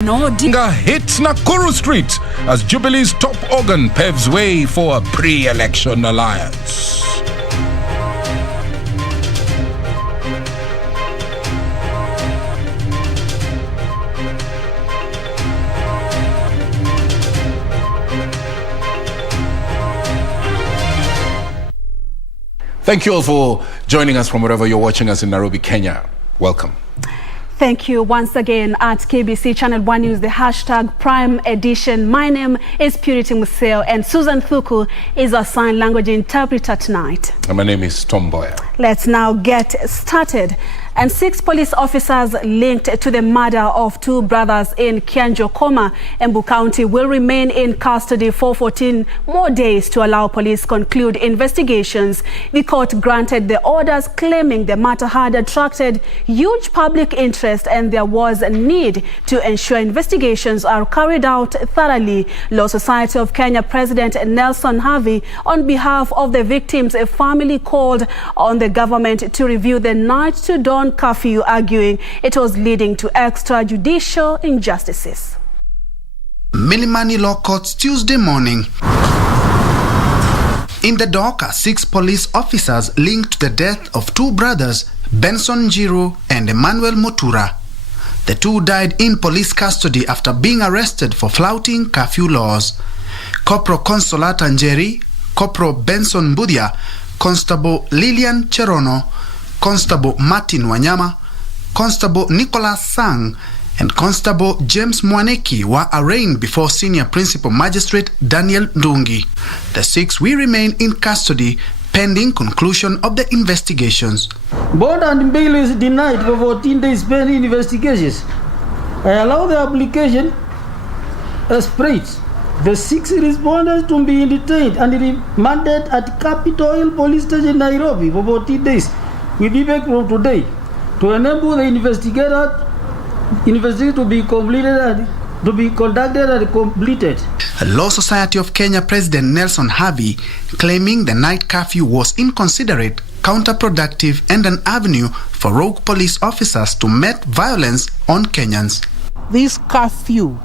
Dinga hits Nakuru Street as Jubilee's top organ paves way for a pre-election alliance. Thank you all for joining us from wherever you're watching us in Nairobi, Kenya. Welcome. Thank you once again at KBC Channel 1 News, the hashtag Prime Edition. My name is Purity Museo and Susan Thuku is our sign language interpreter tonight. And my name is Mboya. Let's now get started. And 6 police officers linked to the murder of 2 brothers in KIANJOKOMA, Embu County, will remain in custody for 14 more days to allow police conclude investigations. The court granted the orders, claiming the matter had attracted huge public interest and there was a need to ensure investigations are carried out thoroughly. Law Society of Kenya President Nelson Havi, on behalf of the victims' family, called on the government to review the night to dawn curfew, arguing it was leading to extrajudicial injustices. Milimani Law Courts Tuesday morning. In the dock are 6 police officers linked to the death of 2 brothers, Benson Gishu and Emmanuel Muturi. The 2 died in police custody after being arrested for flouting curfew laws. Corporal Consolata Njeri, Corporal Benson Mbudia, Constable Lilian Cherono, Constable Martin Wanyama, Constable Nicholas Sang, and Constable James Mwaneki were arraigned before Senior Principal Magistrate Daniel Ndungi. The 6 will remain in custody pending conclusion of the investigations. Bond and bail is denied for 14 days pending investigations. I allow the application as praised. The 6 respondents to be detained and remanded at Capitol Hill Police Station, Nairobi for 14 days. We be back from today to enable the investigation to be completed and to be conducted and completed. Law Society of Kenya President Nelson Havi claiming the night curfew was inconsiderate, counterproductive, and an avenue for rogue police officers to met violence on Kenyans. This curfew,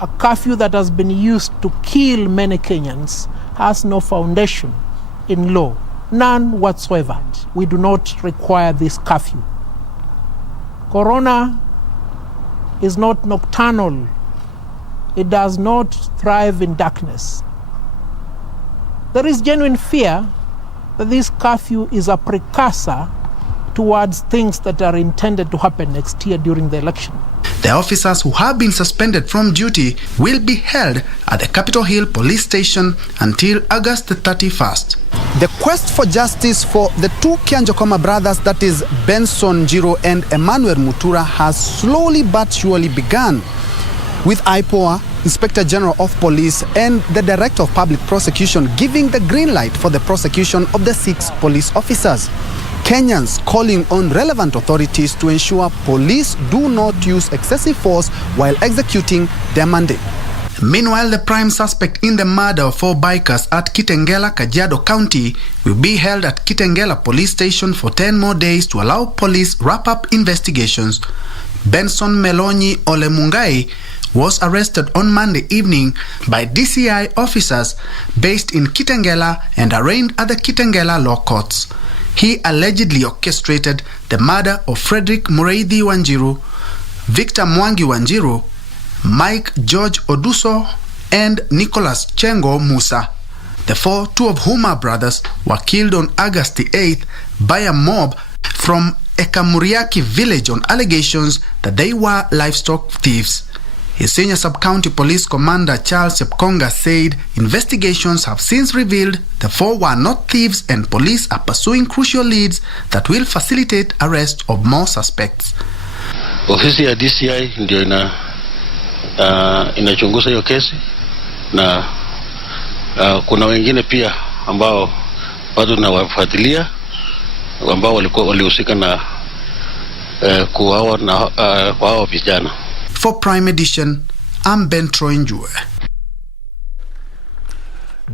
a curfew that has been used to kill many Kenyans, has no foundation in law. None whatsoever. We do not require this curfew. Corona is not nocturnal. It does not thrive in darkness. There is genuine fear that this curfew is a precursor towards things that are intended to happen next year during the election. The officers who have been suspended from duty will be held at the Capitol Hill Police Station until August the 31st. The quest for justice for the 2 KIANJOKOMA brothers, that is Benson Gishu and Emmanuel Muturi, has slowly but surely begun, with IPOA, Inspector General of Police, and the Director of Public Prosecution giving the green light for the prosecution of the 6 police officers. Kenyans calling on relevant authorities to ensure police do not use excessive force while executing their mandate. Meanwhile, the prime suspect in the murder of 4 bikers at Kitengela, Kajiado County, will be held at Kitengela Police Station for 10 more days to allow police wrap up investigations. Benson Melonyi Olemungai was arrested on Monday evening by DCI officers based in Kitengela and arraigned at the Kitengela Law Courts. He allegedly orchestrated the murder of Frederick Mureithi Wanjiru, Victor Mwangi Wanjiru, Mike George Oduso, and Nicholas Chengo Musa. The 4, 2 of whom are brothers, were killed on August the 8th by a mob from Ekamuriaki village on allegations that they were livestock thieves. His senior sub-county police commander Charles Sepkonga said investigations have since revealed the 4 were not thieves and police are pursuing crucial leads that will facilitate arrest of more suspects. Ofisi ya DCI ndio inachunguza hiyo kesi na kuna wengine pia ambao bado tunawafuatilia ambao walihusika na kuuawa na hao vijana. For Prime Edition, I'm Ben Troinjue.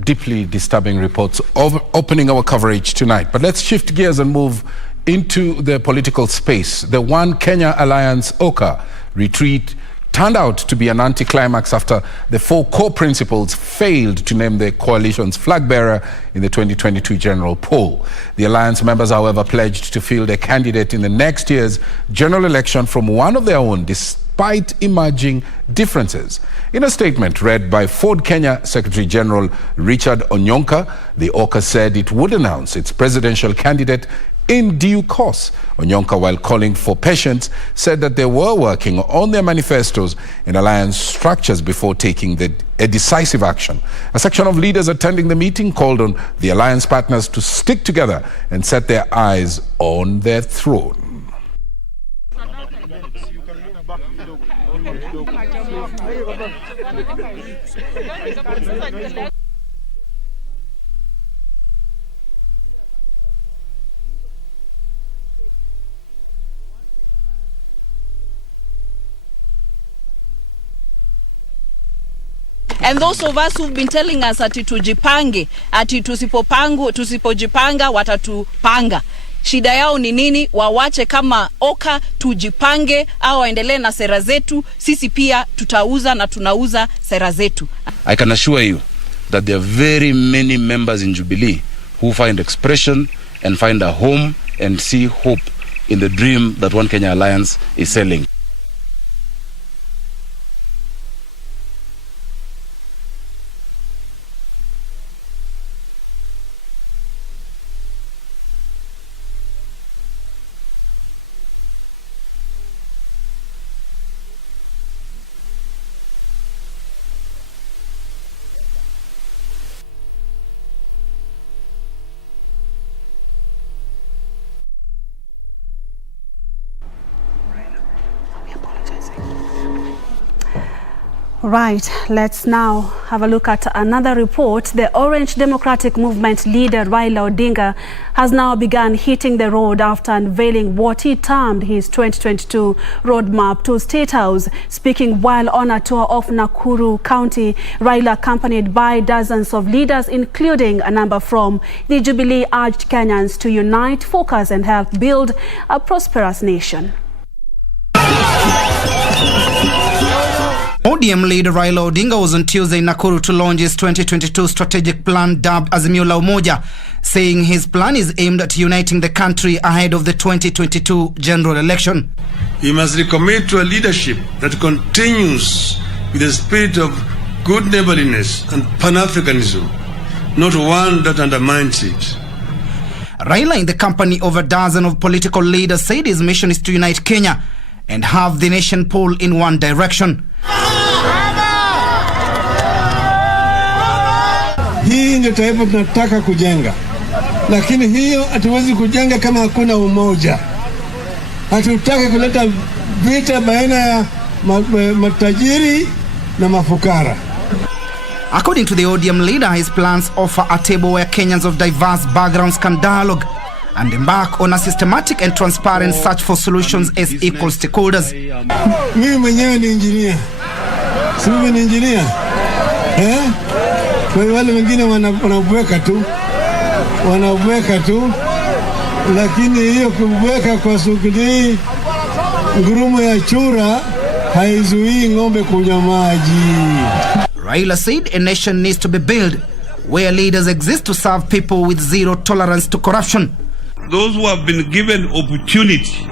Deeply disturbing reports opening our coverage tonight. But let's shift gears and move into the political space. The One Kenya Alliance, OKA, retreat turned out to be an anticlimax after the 4 core principals failed to name the coalition's flag bearer in the 2022 general poll. The alliance members, however, pledged to field a candidate in the next year's general election from one of their own, despite emerging differences. In a statement read by Ford Kenya Secretary General Richard Onyonka, the AUCA said it would announce its presidential candidate in due course. Onyonka, while calling for patience, said that they were working on their manifestos and alliance structures before taking a decisive action. A section of leaders attending the meeting called on the alliance partners to stick together and set their eyes on their throne. And those of us who've been telling us ati tujipange, ati tusipojipanga watatupanga. Shida yao ni nini? Wawache kama oka tujipange au waendelee na sera zetu. Sisi pia tutauza na tunauza sera zetu. I can assure you that there are very many members in Jubilee who find expression and find a home and see hope in the dream that One Kenya Alliance is selling. Right, let's now have a look at another report. The Orange Democratic Movement leader Raila Odinga has now begun hitting the road after unveiling what he termed his 2022 roadmap to State House. Speaking while on a tour of Nakuru County, Raila, accompanied by dozens of leaders, including a number from the Jubilee, urged Kenyans to unite, focus and help build a prosperous nation. ODM leader Raila Odinga was on Tuesday in Nakuru to launch his 2022 strategic plan dubbed Azimio la Umoja, saying his plan is aimed at uniting the country ahead of the 2022 general election. We must recommit to a leadership that continues with the spirit of good neighborliness and Pan-Africanism, not one that undermines it. Raila, in the company of a dozen of political leaders, said his mission is to unite Kenya and have the nation pull in one direction. Hii ndio taifa tunataka kujenga, lakini hiyo hatuwezi kujenga kama hakuna umoja. Hatutaki kuleta vita baina ya matajiri na mafukara. According to the ODM leader, his plans offer a table where Kenyans of diverse backgrounds can dialogue and embark on a systematic and transparent search for solutions as equal stakeholders. Mimi mwenyewe ni engineer. Si mimi ni engineer? Kwa wale wengine wanabweka tu, lakini hiyo kubweka kwa shughuli ngurumo ya chura haizuii ng'ombe kunywa maji. Raila said a nation needs to be built where leaders exist to serve people with zero tolerance to corruption. Those who have been given opportunity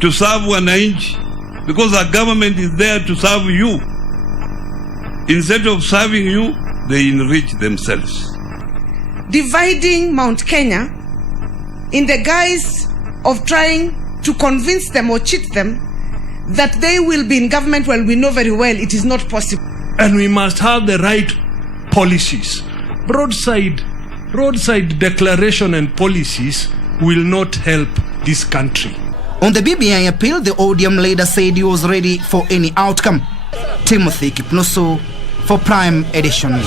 to serve wananchi, because our government is there to serve you, instead of serving you, they enrich themselves. Dividing Mount Kenya in the guise of trying to convince them or cheat them that they will be in government when we know very well it is not possible. And we must have the right policies. Roadside declaration and policies will not help this country. On the BBI appeal, the ODM leader said he was ready for any outcome. Timothy Kipnusu for Prime Edition.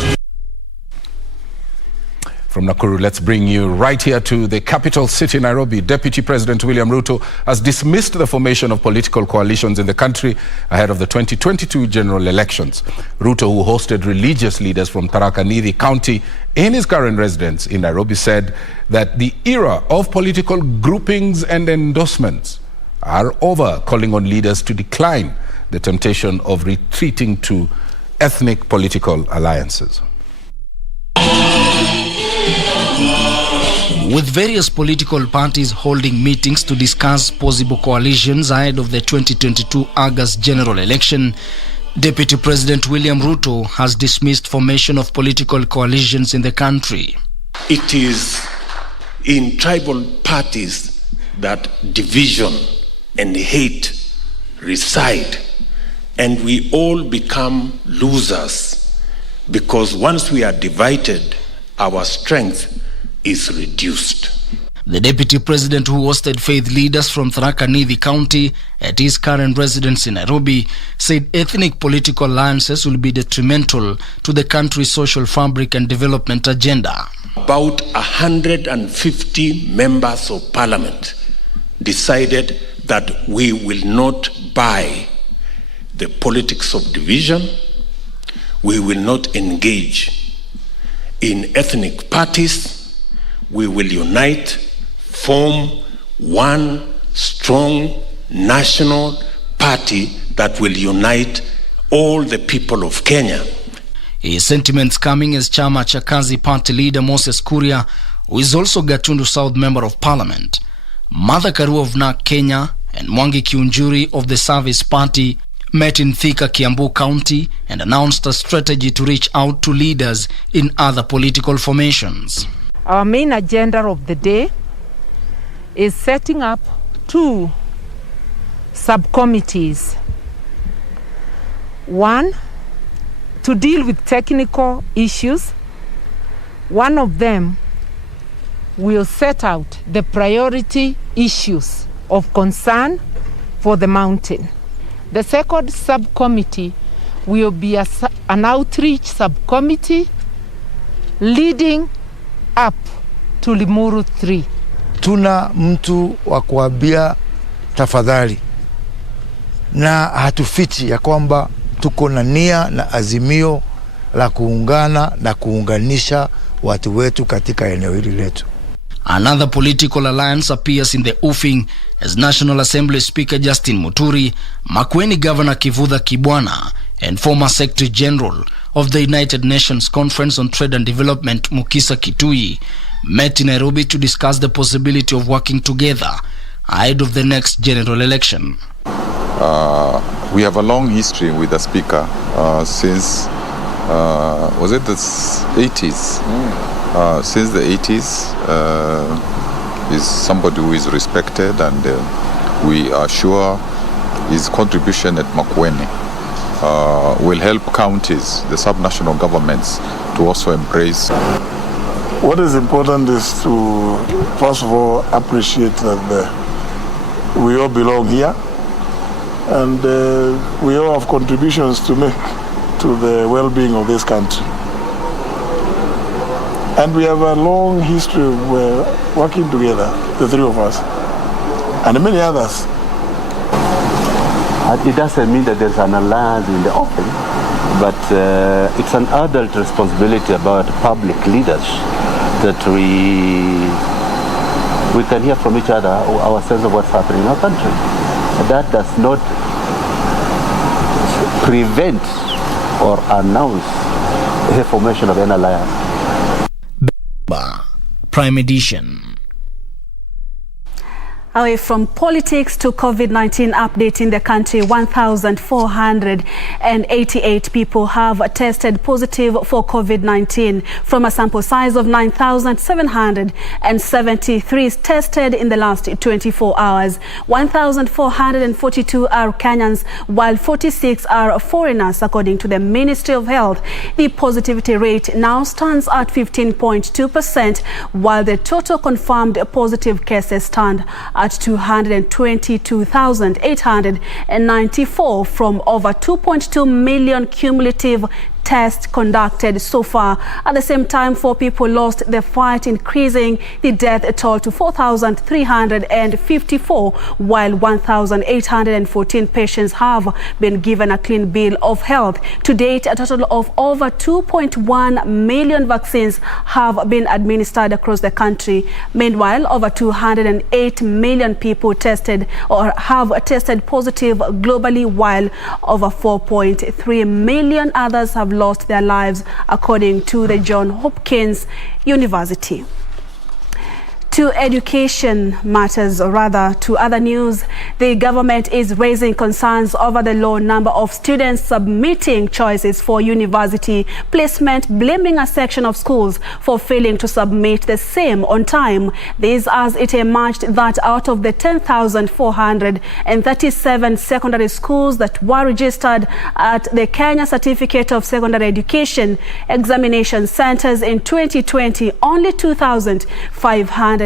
From Nakuru, let's bring you right here to the capital city, Nairobi. Deputy President William Ruto has dismissed the formation of political coalitions in the country ahead of the 2022 general elections. Ruto, who hosted religious leaders from Tharaka Nithi County in his current residence in Nairobi, said that the era of political groupings and endorsements are over, calling on leaders to decline the temptation of retreating to ethnic political alliances. With various political parties holding meetings to discuss possible coalitions ahead of the 2022 August general election, Deputy President William Ruto has dismissed formation of political coalitions in the country. It is in tribal parties that division and hate reside, and we all become losers because once we are divided, our strength is reduced. The Deputy President, who hosted faith leaders from Tharaka Nithi County at his current residence in Nairobi, said ethnic political alliances will be detrimental to the country's social fabric and development agenda. About 150 members of parliament decided that we will not buy the politics of division. We will not engage in ethnic parties. We will unite, form one strong national party that will unite all the people of Kenya. His sentiments coming as Chama cha Kazi party leader Moses Kuria, who is also Gatundu South Member of Parliament, Martha Karua of NARC Kenya, and Mwangi Kiunjuri of the Service Party met in Thika, Kiambu County and announced a strategy to reach out to leaders in other political formations. Our main agenda of the day is setting up 2 subcommittees. One, to deal with technical issues. One of them will set out the priority issues of concern for the mountain. The second subcommittee will be an outreach subcommittee leading up to Limuru 3. Tuna mtu wa kuambia tafadhali, na hatufichi ya kwamba tuko na nia na azimio la kuungana na kuunganisha watu wetu katika eneo hili letu. Another political alliance appears in the offing as National Assembly Speaker Justin Muturi, Makueni Governor Kivutha Kibwana, and former Secretary General of the United Nations Conference on Trade and Development Mukisa Kitui met in Nairobi to discuss the possibility of working together ahead of the next general election. We have a long history with the Speaker since, was it the 80s? Since the 80s, is somebody who is respected, and we are sure his contribution at Makueni will help counties, the subnational governments, to also embrace. What is important is to, first of all, appreciate that we all belong here, and we all have contributions to make to the well-being of this country. And we have a long history of working together, the 3 of us, and many others. It doesn't mean that there's an alliance in the open, but it's an adult responsibility about public leaders that we can hear from each other our sense of what's happening in our country. That does not prevent or announce the formation of an alliance. Prime Edition. Away from politics to COVID-19 update in the country, 1,488 people have tested positive for COVID-19 from a sample size of 9,773 tested in the last 24 hours. 1,442 are Kenyans, while 46 are foreigners, according to the Ministry of Health. The positivity rate now stands at 15.2%, while the total confirmed positive cases stand at 222,894 from over 2.2 million cumulative tests conducted so far. At the same time, 4 people lost their fight, increasing the death toll to 4,354, while 1,814 patients have been given a clean bill of health. To date, a total of over 2.1 million vaccines have been administered across the country. Meanwhile, over 208 million people tested or have tested positive globally, while over 4.3 million others have lost their lives, according to the Johns Hopkins University. To education matters, or rather to other news, the government is raising concerns over the low number of students submitting choices for university placement, blaming a section of schools for failing to submit the same on time. This as it emerged that out of the 10,437 secondary schools that were registered at the Kenya Certificate of Secondary Education Examination Centers in 2020, only 2,506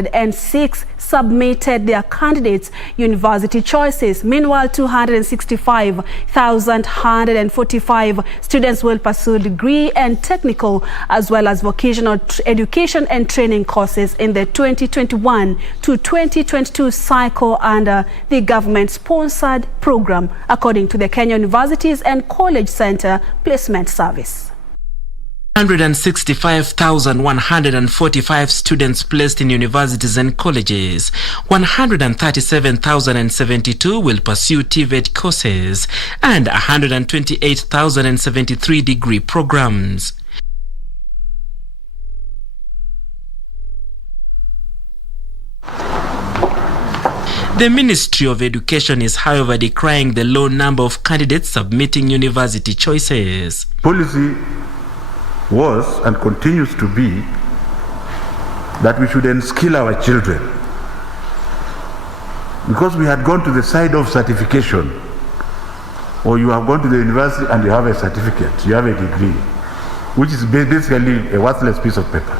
submitted their candidates' university choices. Meanwhile, 265,145 students will pursue degree and technical as well as vocational education and training courses in the 2021 to 2022 cycle under the government-sponsored program, according to the Kenya Universities and College Center Placement Service. 165,145 students placed in universities and colleges. 137,072 will pursue TVET courses and 128,073 degree programs. The Ministry of Education is, however, decrying the low number of candidates submitting university choices. Policy was and continues to be that we should unskill our children, because we had gone to the side of certification, or you have gone to the university and you have a certificate, you have a degree, which is basically a worthless piece of paper.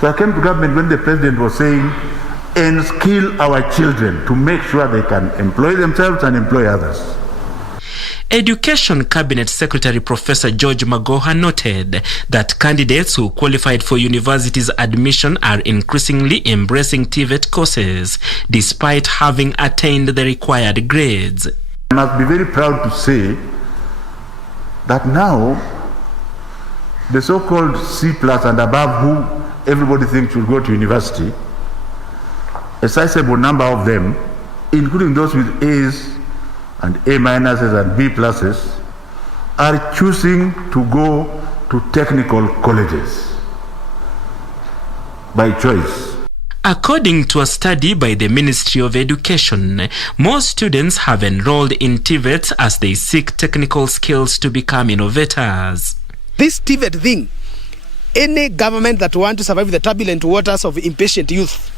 So I came to government when the president was saying unskill our children to make sure they can employ themselves and employ others. Education Cabinet Secretary Professor George Magoha noted that candidates who qualified for universities admission are increasingly embracing TVET courses despite having attained the required grades. I must be very proud to say that now the so-called C+ and above who everybody thinks should go to university, a sizable number of them, including those with A's and A- and B+, are choosing to go to technical colleges by choice. According to a study by the Ministry of Education, more students have enrolled in TVET as they seek technical skills to become innovators. This TVET thing, any government that wants to survive the turbulent waters of impatient youth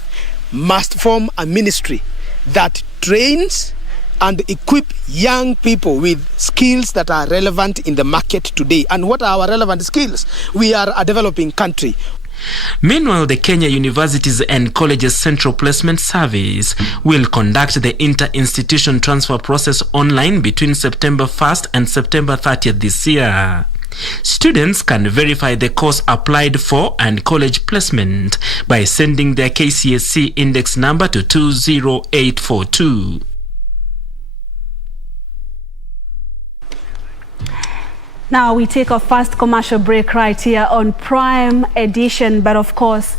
must form a ministry that trains and equip young people with skills that are relevant in the market today. And what are our relevant skills? We are a developing country. Meanwhile, the Kenya Universities and Colleges Central Placement Service will conduct the inter-institution transfer process online between September 1st and September 30th this year. Students can verify the course applied for and college placement by sending their KCSE index number to 20842. Now we take our first commercial break right here on Prime Edition, but of course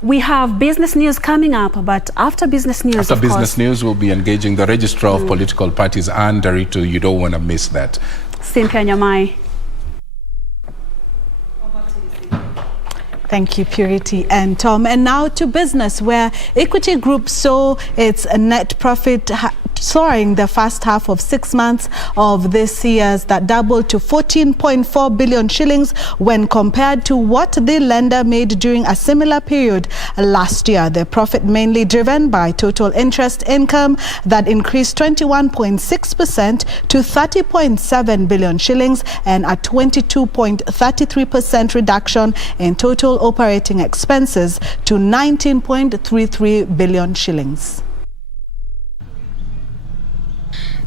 we have business news coming up. But after business news, we'll be engaging the Registrar of Political Parties and Ruto. You don't want to miss that. Cynthia Nyamai. Thank you, Purity and Tom. And now to business, where Equity Group saw its net profit soaring the first half of 6 months of this year, that doubled to 14.4 billion shillings when compared to what the lender made during a similar period last year. The profit mainly driven by total interest income that increased 21.6% to 30.7 billion shillings and a 22.33% reduction in total operating expenses to 19.33 billion shillings.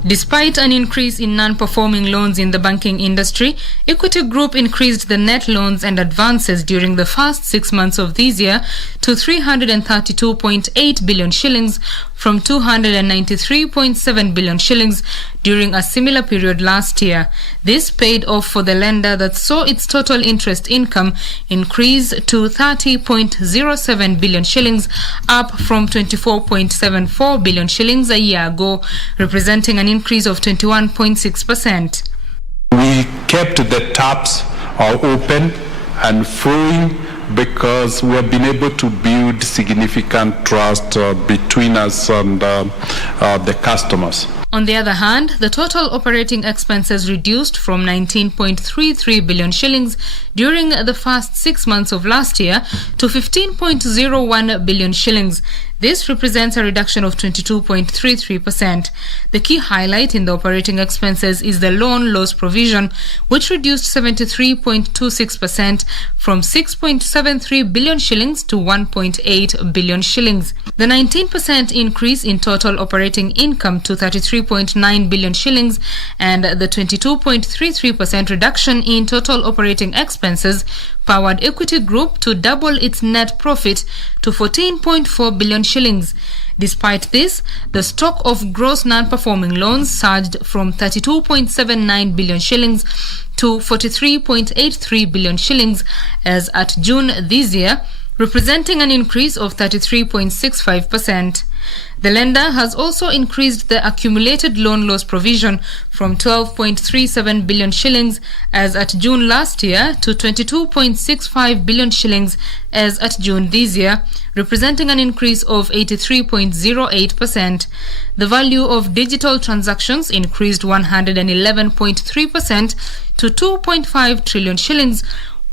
Despite an increase in non-performing loans in the banking industry, Equity Group increased the net loans and advances during the first 6 months of this year to 332.8 billion shillings from 293.7 billion shillings during a similar period last year. This paid off for the lender that saw its total interest income increase to 30.07 billion shillings, up from 24.74 billion shillings a year ago, representing an increase of 21.6%. We kept the taps open and flowing because we have been able to build significant trust between us and the customers. On the other hand, the total operating expenses reduced from 19.33 billion shillings during the first 6 months of last year to 15.01 billion shillings. This represents a reduction of 22.33%. The key highlight in the operating expenses is the loan loss provision, which reduced 73.26% from 6.73 billion shillings to 1.8 billion shillings. The 19% increase in total operating income to 33.9 billion shillings and the 22.33% reduction in total operating expenses powered Equity Group to double its net profit to 14.4 billion shillings. Despite this, the stock of gross non-performing loans surged from 32.79 billion shillings to 43.83 billion shillings as at June this year, representing an increase of 33.65%. The lender has also increased the accumulated loan loss provision from 12.37 billion shillings as at June last year to 22.65 billion shillings as at June this year, representing an increase of 83.08%. The value of digital transactions increased 111.3% to 2.5 trillion shillings,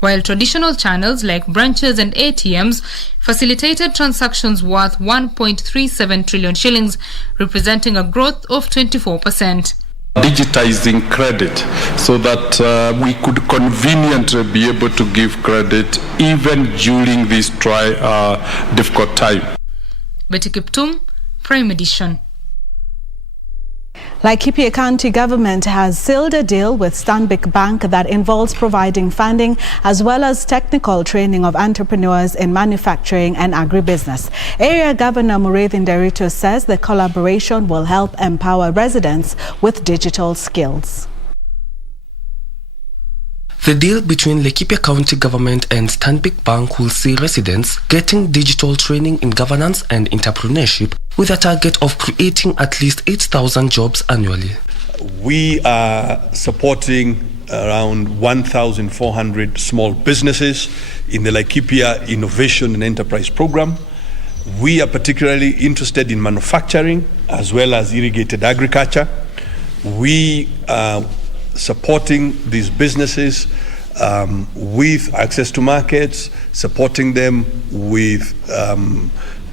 while traditional channels like branches and ATMs facilitated transactions worth 1.37 trillion shillings, representing a growth of 24%. Digitizing credit so that we could conveniently be able to give credit even during this difficult time. Betty Kiptum, Prime Edition. Laikipia County government has sealed a deal with Stanbic Bank that involves providing funding as well as technical training of entrepreneurs in manufacturing and agribusiness. Area Governor Ruto says the collaboration will help empower residents with digital skills. The deal between Laikipia County government and Stanbic Bank will see residents getting digital training in governance and entrepreneurship with a target of creating at least 8,000 jobs annually. We are supporting around 1,400 small businesses in the Laikipia Innovation and Enterprise Program. We are particularly interested in manufacturing as well as irrigated agriculture. We are supporting these businesses with access to markets, supporting them with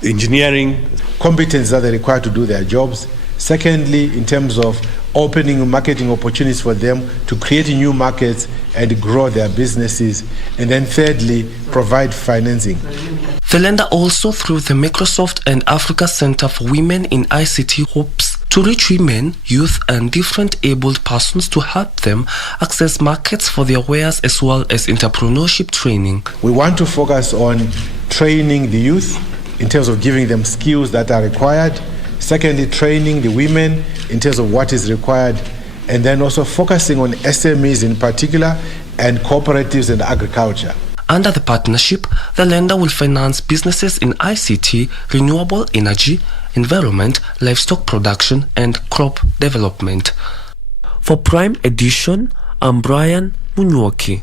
engineering. Competence that they require to do their jobs. Secondly, in terms of opening marketing opportunities for them to create new markets and grow their businesses. And then thirdly, provide financing. The lender also, through the Microsoft and Africa Center for Women in ICT, hopes to reach women, youth and different abled persons to help them access markets for their wares as well as entrepreneurship training. We want to focus on training the youth in terms of giving them skills that are required. Secondly, training the women in terms of what is required. And then also focusing on SMEs in particular and cooperatives and agriculture. Under the partnership, the lender will finance businesses in ICT, renewable energy, environment, livestock production, and crop development. For Prime Edition, I'm Brian Munywoki.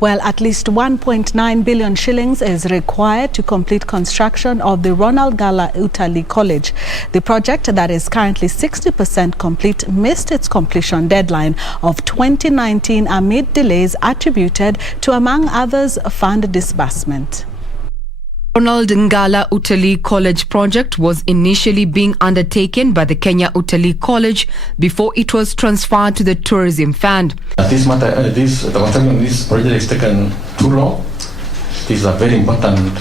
Well, at least 1.9 billion shillings is required to complete construction of the Ronald Ngala Utali College. The project, that is currently 60% complete, missed its completion deadline of 2019 amid delays attributed to, among others, fund disbursement. Ronald Ngala Utali College project was initially being undertaken by the Kenya Utali College before it was transferred to the Tourism Fund. The construction of this project has taken too long. It is a very important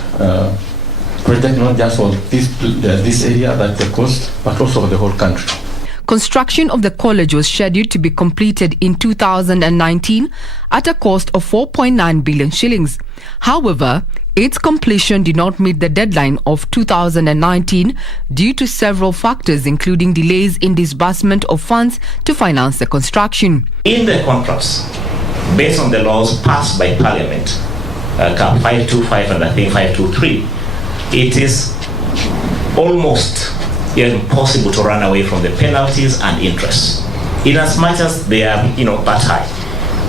project, not just for this area, that's the coast, but also for the whole country. Construction of the college was scheduled to be completed in 2019 at a cost of 4.9 billion shillings. However, its completion did not meet the deadline of 2019 due to several factors, including delays in disbursement of funds to finance the construction. In the contracts, based on the laws passed by Parliament, Cap 525 and I think 523, it is almost impossible to run away from the penalties and interest, in as much as they are, that high.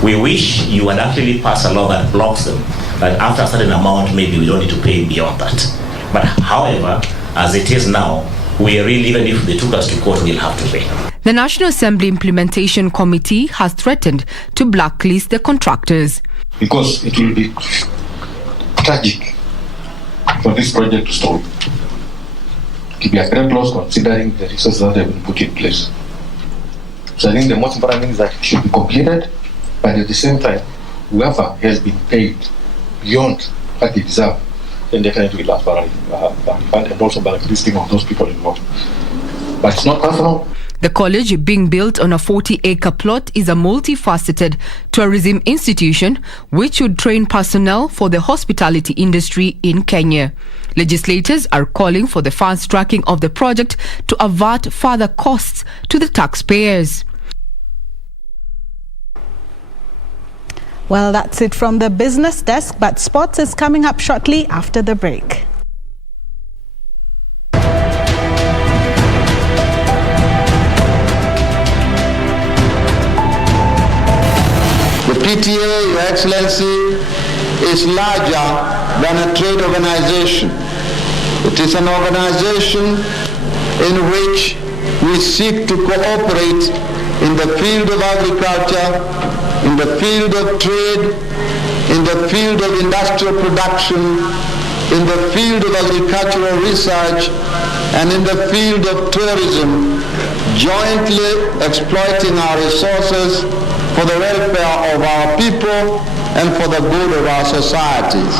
We wish you would actually pass a law that blocks them, that after a certain amount, maybe we don't need to pay beyond that. But however, as it is now, we really, even if they took us to court, we'll have to pay. The National Assembly Implementation Committee has threatened to blacklist the contractors. Because it will be tragic for this project to stall. It will be a great loss considering the resources that have been put in place. So I think the most important thing is that it should be completed, but at the same time, whoever has been paid beyond what they deserve, then definitely will ask for a refund and also blacklisting of those people involved. But it's not personal. The college, being built on a 40-acre plot, is a multifaceted tourism institution which would train personnel for the hospitality industry in Kenya. Legislators are calling for the fast-tracking of the project to avert further costs to the taxpayers. Well, that's it from the business desk, but sports is coming up shortly after the break. The PTA, Your Excellency, is larger than a trade organization. It is an organization in which we seek to cooperate in the field of agriculture, in the field of trade, in the field of industrial production, in the field of agricultural research, and in the field of tourism, jointly exploiting our resources for the welfare of our people and for the good of our societies.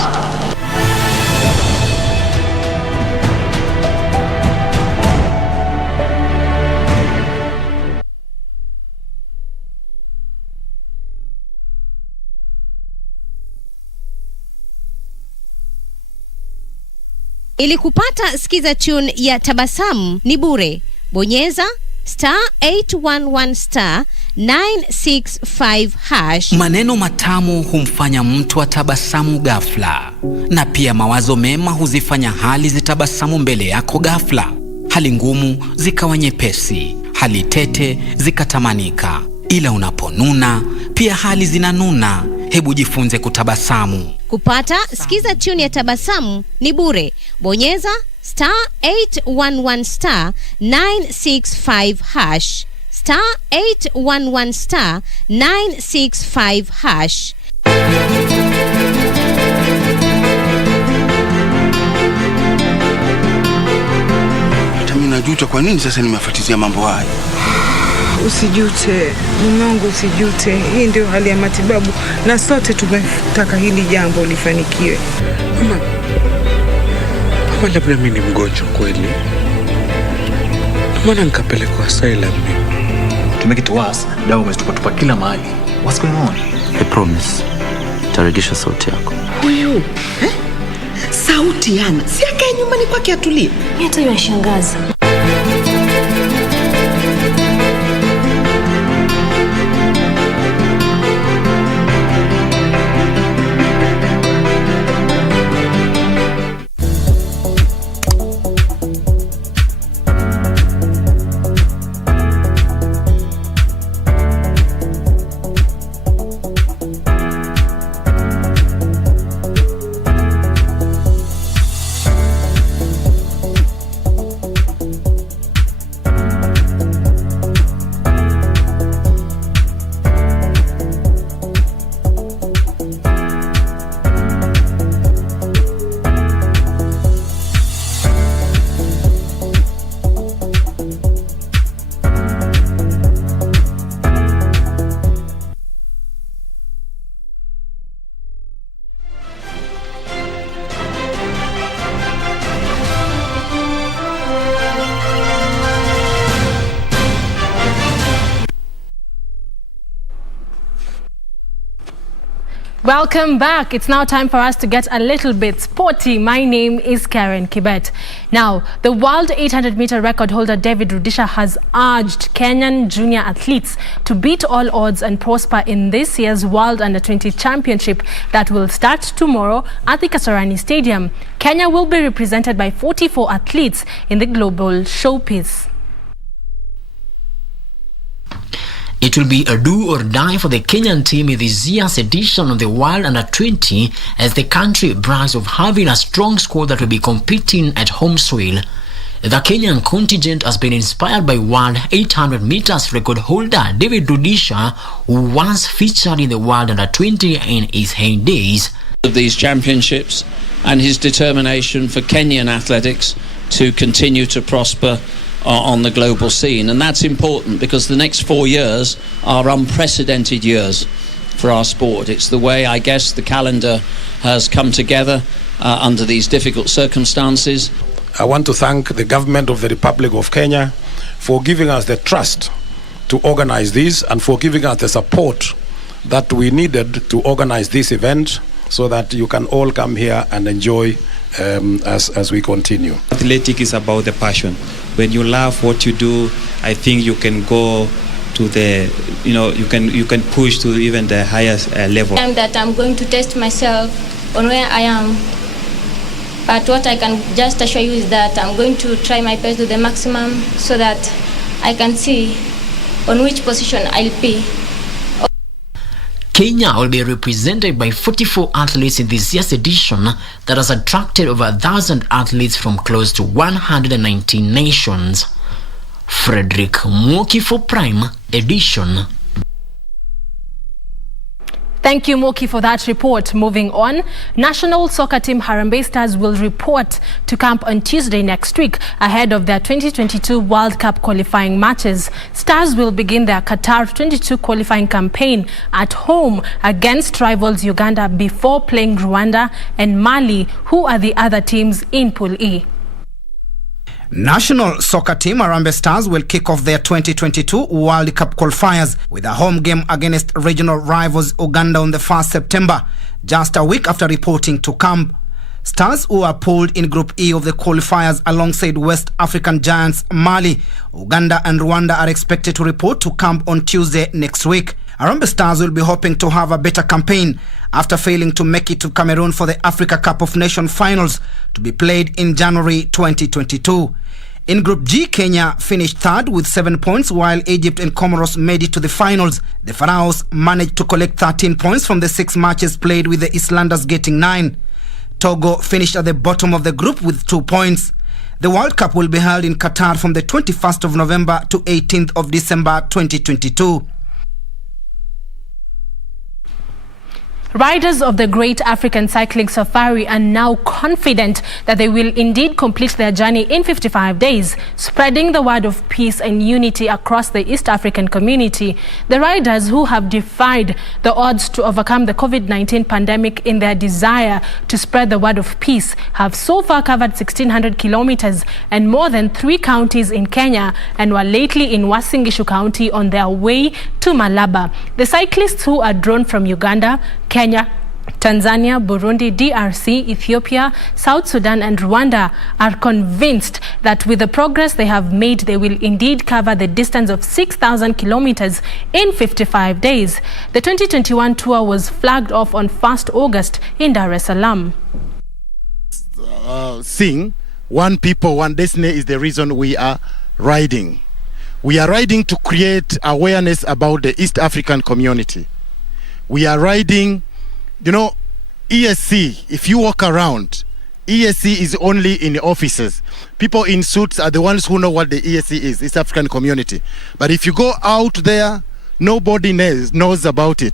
Ili kupata skiza tune ya Tabasamu ni bure. Bonyeza *811 *965 hash. Maneno matamu humfanya mtu atabasamu ghafla, na pia mawazo mema huzifanya hali zitabasamu mbele yako ghafla. Hali ngumu zikawa nyepesi, hali tete zikatamanika. Ila unaponuna pia hali zinanuna. Hebu jifunze kutabasamu. Kupata skiza tune ya Tabasamu ni bure. Bonyeza *811 *965 hash. *811 *965 hash. Mimi najuta kwa nini sasa nimefuatizia mambo haya. Usijute, Mungu usijute. Hii ndio hali ya matibabu na sote tumetaka hili jambo lifanikiwe. Mama, labda mimi ni mgonjwa kweli. Maana nikapelekwa asylum. To make it worse, dawa umetupa kila mahali. What's going on? I promise. Tarejesha sauti yako. Huyu, sauti yana. Si akae nyumbani kwake atulie. Mimi hata yashangaza. Welcome back. It's now time for us to get a little bit sporty. My name is Karen Kibet. Now, the world 800-meter record holder David Rudisha has urged Kenyan junior athletes to beat all odds and prosper in this year's World Under-20 Championship that will start tomorrow at the Kasarani Stadium. Kenya will be represented by 44 athletes in the global showpiece. It will be a do or die for the Kenyan team in this year's edition of the World Under-20 as the country brags of having a strong squad that will be competing at home soil. The Kenyan contingent has been inspired by World 800 meters record holder David Rudisha, who once featured in the World Under-20 in his heydays. Of these championships and his determination for Kenyan athletics to continue to prosper on the global scene, and that's important because the next 4 years are unprecedented years for our sport. It's the way, I guess, the calendar has come together under these difficult circumstances. I want to thank the government of the Republic of Kenya for giving us the trust to organize this and for giving us the support that we needed to organize this event so that you can all come here and enjoy as we continue. Athletics is about the passion. When you love what you do, I think you can go to the, you can push to even the highest level. That I'm going to test myself on where I am, but what I can just assure you is that I'm going to try my best to the maximum so that I can see on which position I'll be. Kenya will be represented by 44 athletes in this year's edition that has attracted over 1,000 athletes from close to 119 nations. Frederick Mwoki for Prime Edition. Thank you, Moki, for that report. Moving on, national soccer team Harambee Stars will report to camp on Tuesday next week ahead of their 2022 World Cup qualifying matches. Stars will begin their Qatar 22 qualifying campaign at home against rivals Uganda before playing Rwanda and Mali, who are the other teams in Pool E. National soccer team Harambee Stars will kick off their 2022 World Cup qualifiers with a home game against regional rivals Uganda on the 1st September, just a week after reporting to camp. Stars, who are pooled in Group E of the qualifiers alongside West African giants Mali, Uganda and Rwanda, are expected to report to camp on Tuesday next week. Harambee Stars will be hoping to have a better campaign after failing to make it to Cameroon for the Africa Cup of Nations finals to be played in January 2022. In Group G, Kenya finished third with 7 points, while Egypt and Comoros made it to the finals. The Pharaohs managed to collect 13 points from the 6 matches played, with the Islanders getting 9. Togo finished at the bottom of the group with 2 points. The World Cup will be held in Qatar from the 21st of November to 18th of December 2022. Riders of the Great African Cycling Safari are now confident that they will indeed complete their journey in 55 days, spreading the word of peace and unity across the East African community. The riders, who have defied the odds to overcome the COVID-19 pandemic in their desire to spread the word of peace, have so far covered 1,600 kilometers and more than 3 counties in Kenya, and were lately in Uasin Gishu County on their way to Malaba. The cyclists, who are drawn from Uganda, Kenya, Tanzania, Burundi, DRC, Ethiopia, South Sudan and Rwanda, are convinced that with the progress they have made, they will indeed cover the distance of 6,000 kilometers in 55 days. The 2021 tour was flagged off on 1st August in Dar es Salaam. Sing, one people, one destiny is the reason we are riding. We are riding to create awareness about the East African community. We are riding, ESC, if you walk around, ESC is only in the offices. People in suits are the ones who know what the ESC is, East African community. But if you go out there, nobody knows about it.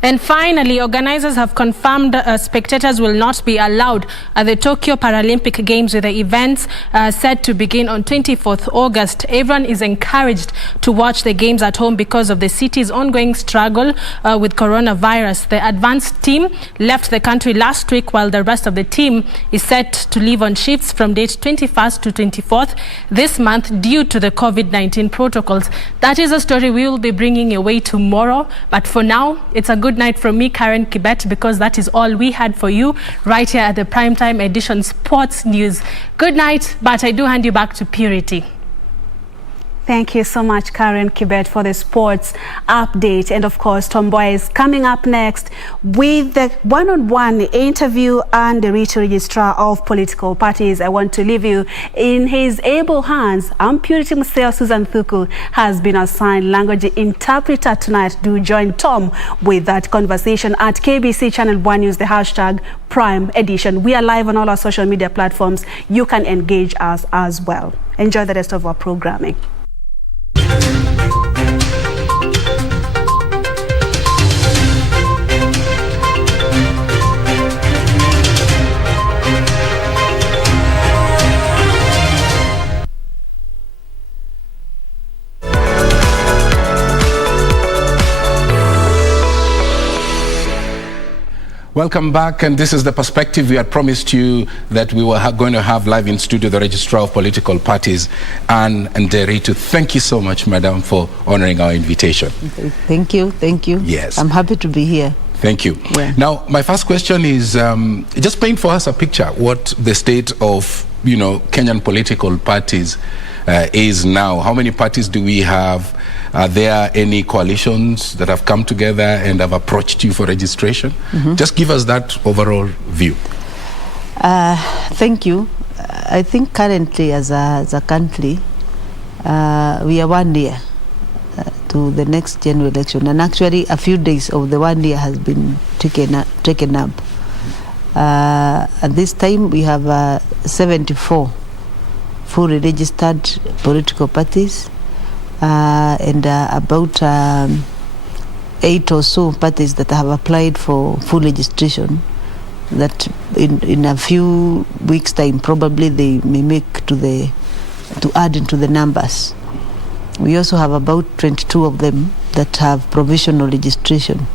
And finally, organizers have confirmed spectators will not be allowed at the Tokyo Paralympic Games, with the events set to begin on 24th August. Everyone is encouraged to watch the games at home because of the city's ongoing struggle with coronavirus. The advanced team left the country last week, while the rest of the team is set to leave on shifts from date 21st to 24th this month due to the COVID-19 protocols. That is a story we will be bringing your way tomorrow. But for now, it's a good night from me, Karen Kibet, because that is all we had for you right here at the Primetime Edition Sports News. Good night, but I do hand you back to Purity. Thank you so much, Karen Kibet, for the sports update. And of course, Mboya is coming up next with the one-on-one interview and the Ruto registrar of political parties. I want to leave you in his able hands. I'm Purity Museo. Susan Thuku has been assigned language interpreter tonight. Do join Tom with that conversation at KBC Channel 1 News, the hashtag Prime Edition. We are live on all our social media platforms. You can engage us as well. Enjoy the rest of our programming. Welcome back, and this is the perspective we had promised you that we were going to have live in studio, the Registrar of Political Parties, Anne Nderitu. Thank you so much, Madam, for honoring our invitation. Thank you. Yes. I'm happy to be here. Thank you. Yeah. Now, my first question is, just paint for us a picture what the state of, Kenyan political parties is now. How many parties do we have? Are there any coalitions that have come together and have approached you for registration? Just give us that overall view. Thank you. I think currently as a country, we are 1 year to the next general election, and actually a few days of the 1 year has been taken up. At this time we have 74 fully registered political parties, and about 8 or so parties that have applied for full registration, that in a few weeks time probably they may make to add into the numbers. We also have about 22 of them that have provisional registration.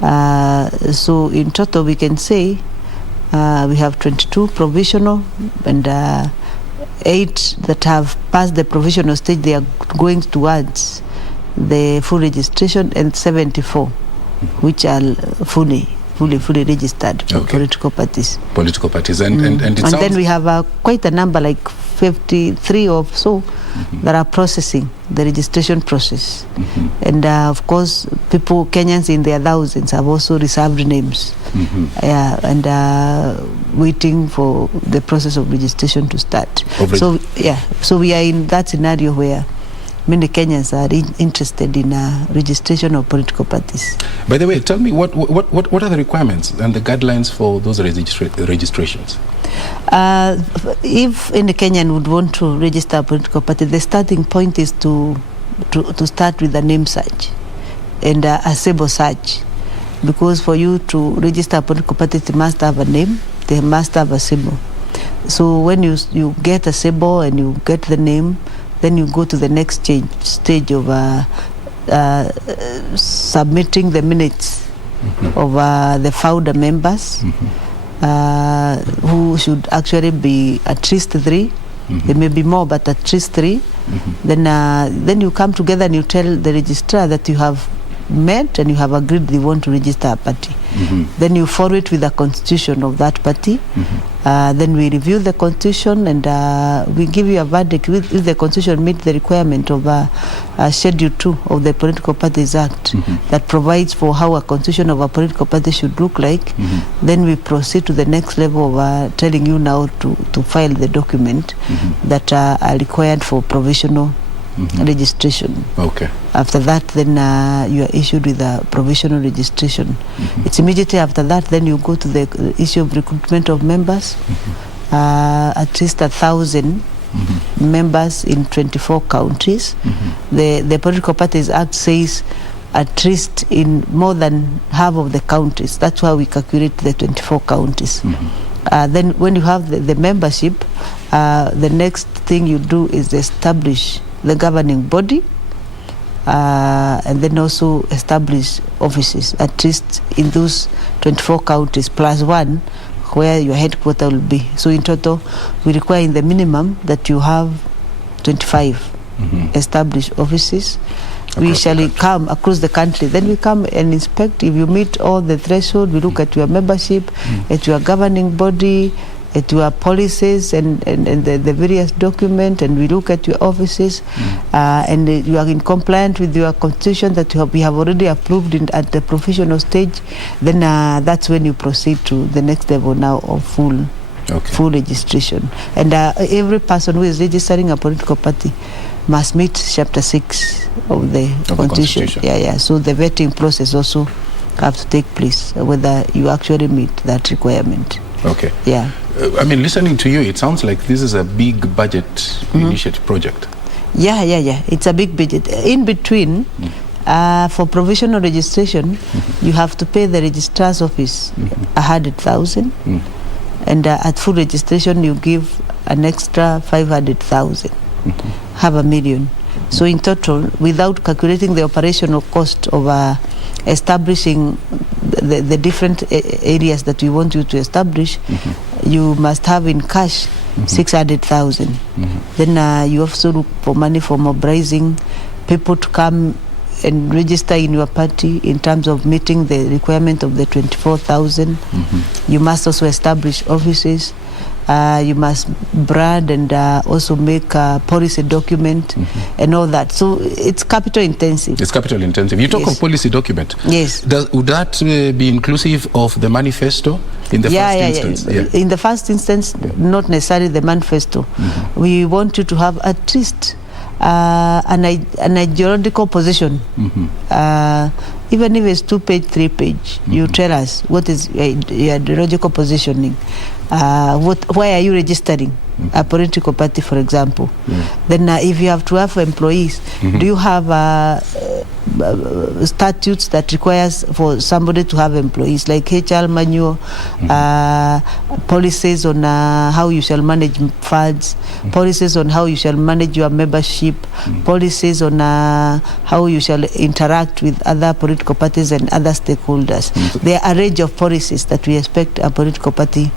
So in total we can say we have 22 provisional and 8 that have passed the provisional stage. They are going towards the full registration, and 74 which are fully registered political parties. Political parties, and then we have quite a number, like 53 or so, that are processing the registration process. And of course, Kenyans in their thousands have also reserved names, and waiting for the process of registration to start. So we are in that scenario where many Kenyans are interested in registration of political parties. By the way, tell me what are the requirements and the guidelines for those registrations? If any Kenyan would want to register a political party, the starting point is to start with a name search and a SEBO search, because for you to register a political party, they must have a name, they must have a SEBO. So when you get a SEBO and you get the name, then you go to the next stage of submitting the minutes of the founder members, who should actually be at least 3. There may be more, but at least 3. Then you come together and you tell the registrar that you have met and you have agreed you want to register a party. Then you follow it with the constitution of that party. Then we review the constitution and we give you a verdict if the constitution meets the requirement of Schedule 2 of the Political Parties Act that provides for how a constitution of a political party should look like. Then we proceed to the next level of telling you now to file the document that are required for provisional registration. After that, then you are issued with a provisional registration. It's immediately after that, then you go to the issue of recruitment of members. At least 1,000 members in 24 counties. The Political Parties Act says at least in more than half of the counties. That's why we calculate the 24 counties. Then when you have the membership, the next thing you do is establish the governing body, and then also establish offices, at least in those 24 counties, plus one where your headquarters will be. So in total, we require in the minimum that you have 25 established offices. We shall come across the country. Then we come and inspect. If you meet all the threshold, we look at your membership, at your governing body, at your policies and the various documents, and we look at your offices, and you are in compliance with your constitution that we have already approved at the professional stage. Then that's when you proceed to the next level now of full registration. And every person who is registering a political party must meet Chapter 6 of the Constitution. So the vetting process also have to take place, whether you actually meet that requirement. Okay. Yeah. I mean, listening to you, it sounds like this is a big budget initiative project. Yeah. It's a big budget. In between, for provisional registration, you have to pay the registrar's office 100,000, and at full registration, you give an extra 500,000. Have $1 million. So in total, without calculating the operational cost of establishing the different areas that we want you to establish, you must have in cash 600,000. Then you also look for money for mobilizing people to come and register in your party in terms of meeting the requirement of the 24,000. You must also establish offices. You must brand and also make a policy document and all that. So it's capital intensive. It's capital intensive. You talk of policy document. Yes. Would that be inclusive of the manifesto in the first instance? Yeah. In the first instance, not necessarily the manifesto. We want you to have at least an ideological position. Even if it's 2-page, 3-page, you tell us what is your ideological positioning. Why are you registering a political party, for example? Then if you have to have employees, do you have statutes that requires for somebody to have employees, like HR manual, policies on how you shall manage funds, policies on how you shall manage your membership, policies on how you shall interact with other political parties and other stakeholders. There are a range of policies that we expect a political party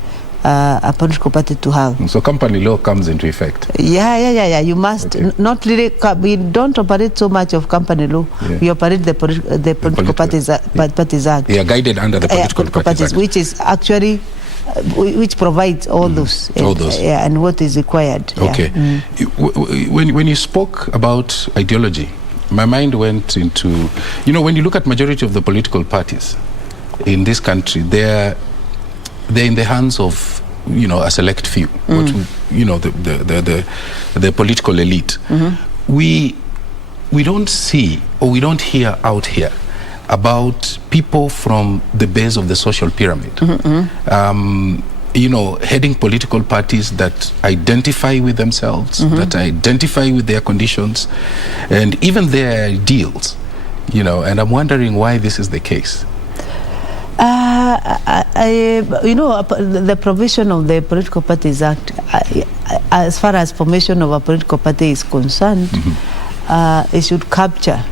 to have. So company law comes into effect. Yeah. You must not really. We don't operate so much of company law. We operate the Political Parties Act. They are guided under the Political Parties Act, which is actually which provides all those. And what is required. Okay. When you spoke about ideology, my mind went into, when you look at majority of the political parties in this country, they're in the hands of a select few, the political elite. We don't see, or we don't hear out here about people from the base of the social pyramid, heading political parties that identify with themselves, that identify with their conditions and even their ideals, and I'm wondering why this is the case. The provision of the Political Parties Act, as far as formation of a political party is concerned, it should capture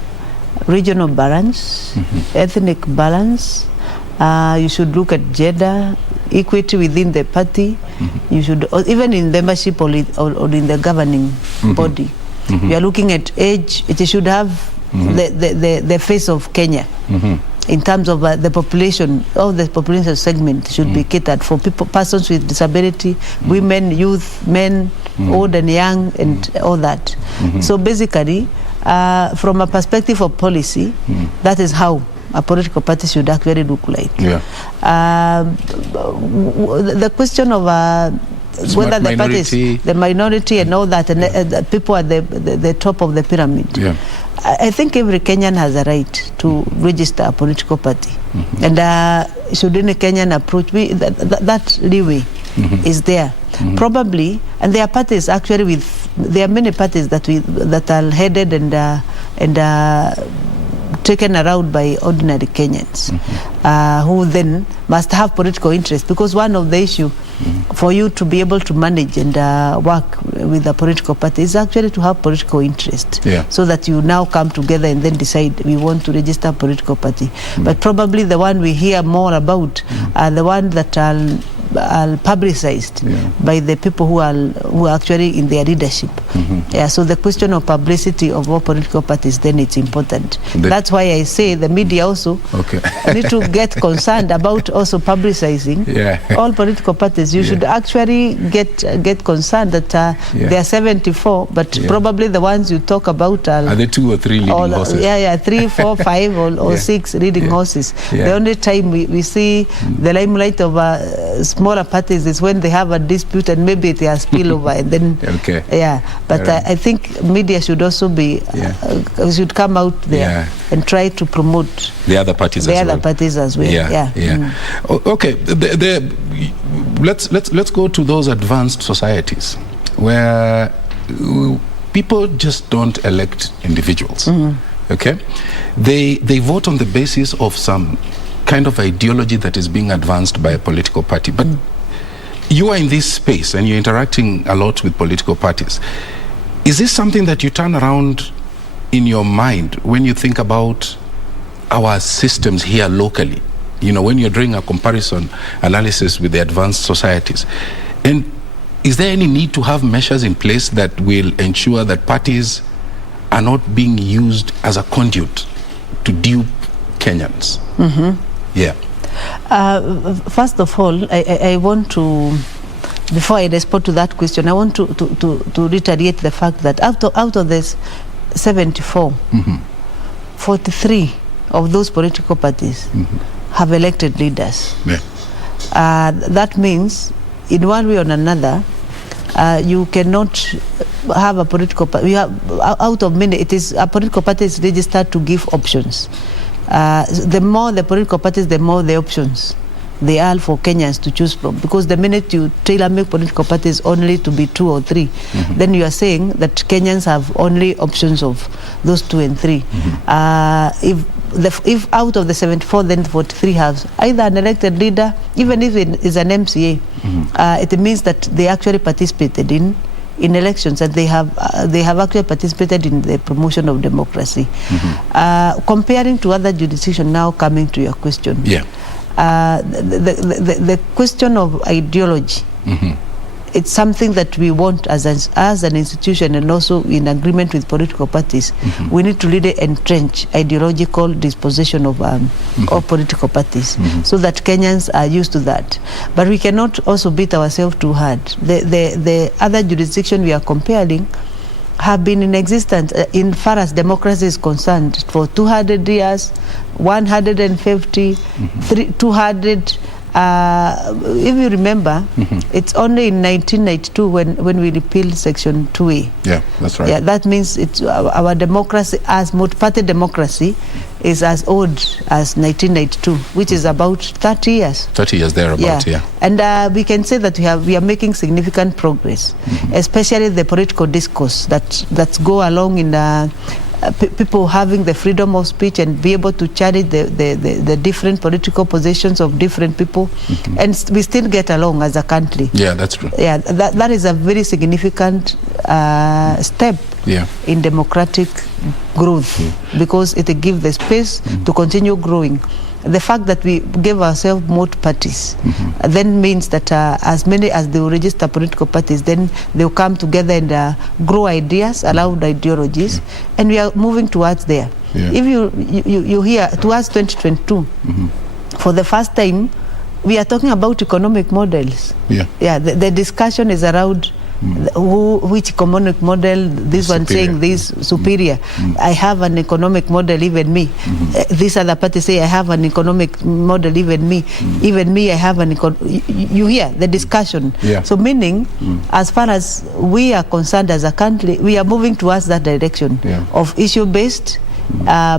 regional balance, ethnic balance. You should look at gender equity within the party. You should, even in membership or in the governing body. You are looking at age. It should have the face of Kenya. In terms of the population, all the population segment should be catered for persons with disability, women, youth, men, old and young, and all that. So basically, from a perspective of policy, that is how a political party should actually look like. The question of whether the parties, the minority and all that, and people at the top of the pyramid. I think every Kenyan has a right to register a political party, and should any Kenyan approach that leeway is there. Probably, and there are parties actually there are many parties that are headed and taken around by ordinary Kenyans, who then must have political interest, because one of the issue for you to be able to manage and work with a political party is actually to have political interest, so that you now come together and then decide we want to register a political party. But probably the one we hear more about are the ones that are publicized by the people who are actually in their leadership. So the question of publicity of all political parties, then it's important. That's why I say the media also need to get concerned about also publicizing all political parties. You should actually get concerned that there are 74, but probably the ones you talk about are the 2 or 3 leading horses. 3, 4, 5 or 6 leading horses. The only time we see the limelight of smaller parties is when they have a dispute and maybe it has spillover and then but I think media should also be should come out there and try to promote the other parties as well. Okay, let's go to those advanced societies where people just don't elect individuals. Okay, they vote on the basis of some kind of ideology that is being advanced by a political party. But you are in this space and you're interacting a lot with political parties. Is this something that you turn around in your mind when you think about our systems here locally? You know, when you're doing a comparison analysis with the advanced societies. And is there any need to have measures in place that will ensure that parties are not being used as a conduit to dupe Kenyans? First of all, I want to, before I respond to that question, I want to reiterate the fact that out of this 74, 43 of those political parties have elected leaders. That means, in one way or another, you cannot have a political party. Out of many, it is a political party is registered to give options. The more the political parties, the more the options they are for Kenyans to choose from. Because the minute you tailor-make political parties only to be 2 or 3, then you are saying that Kenyans have only options of those 2 and 3. If out of the 74, then 43 have either an elected leader, even if it is an MCA, it means that they actually participated in elections, and they have actually participated in the promotion of democracy. Comparing to other jurisdictions, now coming to your question, the question of ideology, it's something that we want as an institution, and also in agreement with political parties. We need to really entrench ideological disposition of political parties, so that Kenyans are used to that. But we cannot also beat ourselves too hard. The other jurisdiction we are comparing have been in existence in far as democracy is concerned for 200 years, 150, 200. If you remember, it's only in 1992 when we repealed Section 2A. Yeah, that's right. Yeah, that means it's our democracy, as multi-party democracy, is as old as 1992, which is about 30 years. 30 years thereabout, And we can say that we are making significant progress, especially the political discourse that go along in people having the freedom of speech and be able to challenge the different political positions of different people, and we still get along as a country. Yeah, that's true. Yeah, that is a very significant step in democratic growth, because it gives the space to continue growing. The fact that we gave ourselves more parties then means that as many as they will register political parties, then they'll come together and grow ideas, allowed ideologies, and we are moving towards there. If you hear towards 2022, for the first time, we are talking about economic models. The discussion is around which economic model, this one saying this superior. I have an economic model, even me. This other party say I have an economic model, even me. Even me, I have an you hear the discussion. So meaning, as far as we are concerned as a country, we are moving towards that direction of issue-based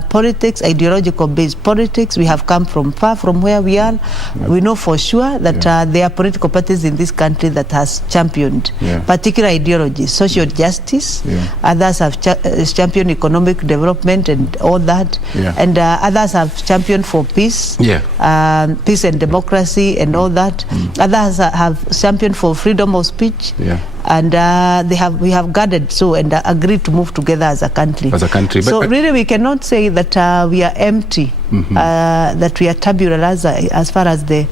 politics, ideological based politics. We have come from far from where we are. We know for sure that there are political parties in this country that has championed particular ideologies, social justice. Others have championed economic development and all that. And others have championed for peace, peace and democracy and all that. Others have championed for freedom of speech. And we have gathered and agreed to move together as a country. So really we cannot say that we are empty, that we are tabula rasa as far as the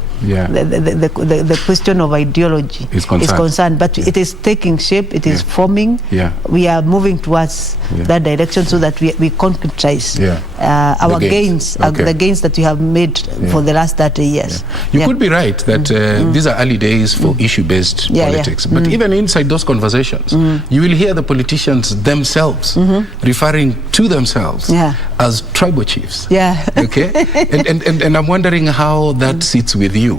question of ideology is concerned. But it is taking shape, it is forming. We are moving towards that direction so that we concretize our gains, the gains that we have made for the last 30 years. You could be right that these are early days for issue-based politics. But even inside those conversations, you will hear the politicians themselves referring to themselves as tribal chiefs. Okay? and I'm wondering how that sits with you.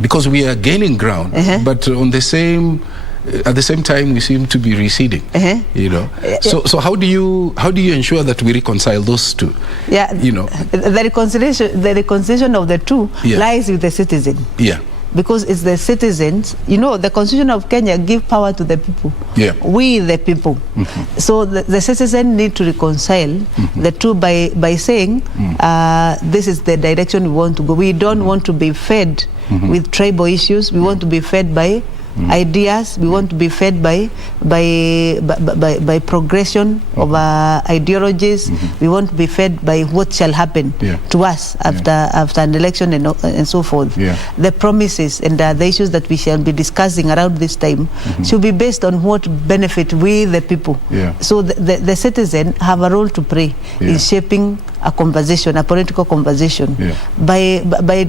Because we are gaining ground, but on the same at the same time we seem to be receding. You know, so how do you ensure that we reconcile those two? You know, the reconciliation of the two lies with the citizen. Because it's the citizens, you know, the Constitution of Kenya give power to the people. We the people. So the citizen need to reconcile the two by saying this is the direction we want to go. We don't want to be fed with tribal issues. We want to be fed by ideas. We want to be fed by progression of ideologies. We want to be fed by what shall happen to us after an election and so forth. The promises and the issues that we shall be discussing around this time should be based on what benefit we the people. So the citizen have a role to play in shaping a conversation, a political conversation, by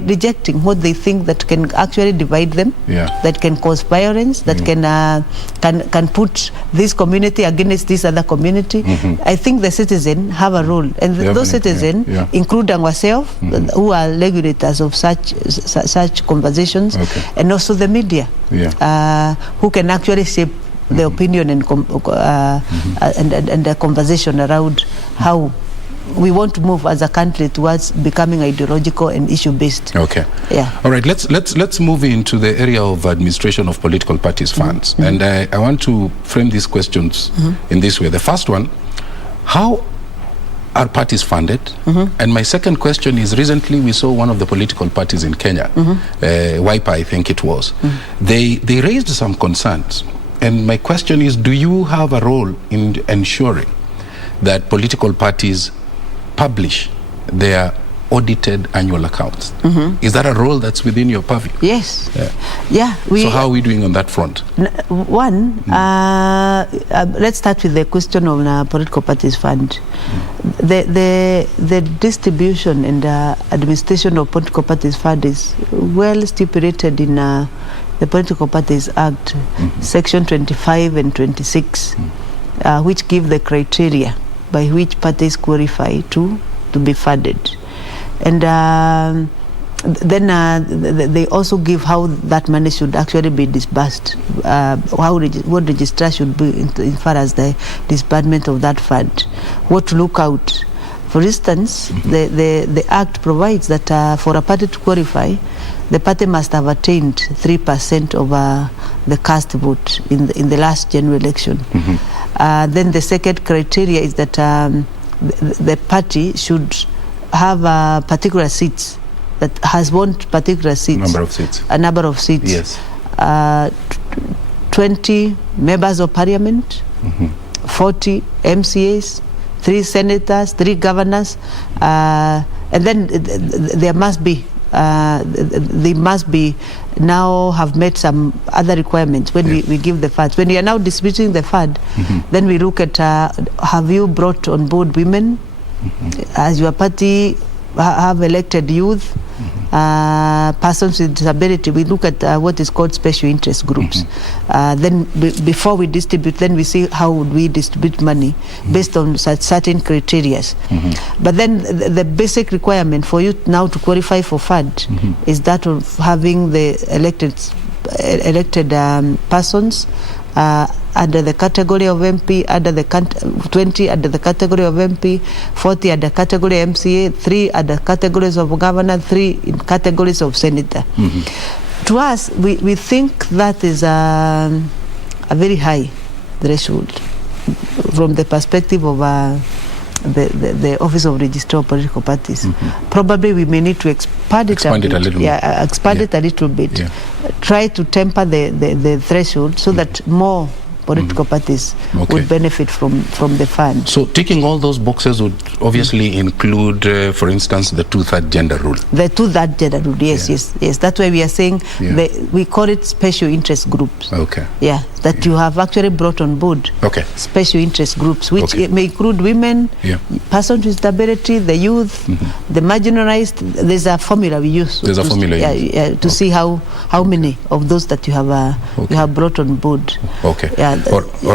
rejecting what they think that can actually divide them, that can cause violence, that can put this community against this other community. I think the citizen have a role, and those citizens include ourselves, who are regulators of such conversations, and also the media, who can actually shape the opinion and the conversation around how we want to move as a country towards becoming ideological and issue-based. All right. Let's move into the area of administration of political parties' funds, and I want to frame these questions in this way. The first one: how are parties funded? And my second question is: recently we saw one of the political parties in Kenya, Wiper, I think it was. They raised some concerns, and my question is: do you have a role in ensuring that political parties publish their audited annual accounts? Is that a role that's within your purview? Yes. So how are we doing on that front? One, let's start with the question of political parties fund. The distribution and administration of political parties fund is well stipulated in the Political Parties Act, Section 25 and 26, which give the criteria by which parties qualify to be funded. And then they also give how that money should actually be disbursed, what registrar should be in far as the disbursement of that fund, what to look out. For instance, the Act provides that for a party to qualify, the party must have attained 3% of the cast vote in the last general election. Then the second criteria is that the party should have particular seats, that has won particular seats. A number of seats. Yes. 20 members of parliament, 40 MCAs, 3 senators, 3 governors, and then there must be they must be now have met some other requirements when we give the funds. When we are now distributing the fund, then we look at have you brought on board women? As your party have elected youth, persons with disability? We look at what is called special interest groups. Then before we distribute, then we see how would we distribute money based on certain criteria. But then the basic requirement for you now to qualify for fund is that of having the elected persons under the category of MP, under the 20 under the category of MP, 40 under category MCA, 3 under categories of governor, 3 in categories of senator. To us, we think that is a very high threshold from the perspective of the Office of Registrar of Political Parties. Probably we may need to expand it a little bit. Expand it a little bit. Try to temper the threshold so that more political parties would benefit from the fund. So ticking all those boxes would obviously include, for instance, the 2/3 gender rule. The 2/3 gender rule, yes. That's why we are saying we call it special interest groups. That you have actually brought on board special interest groups, which may include women, persons with disability, the youth, the marginalized. There's a formula we use. There's a formula to see how many of those that you have brought on board. All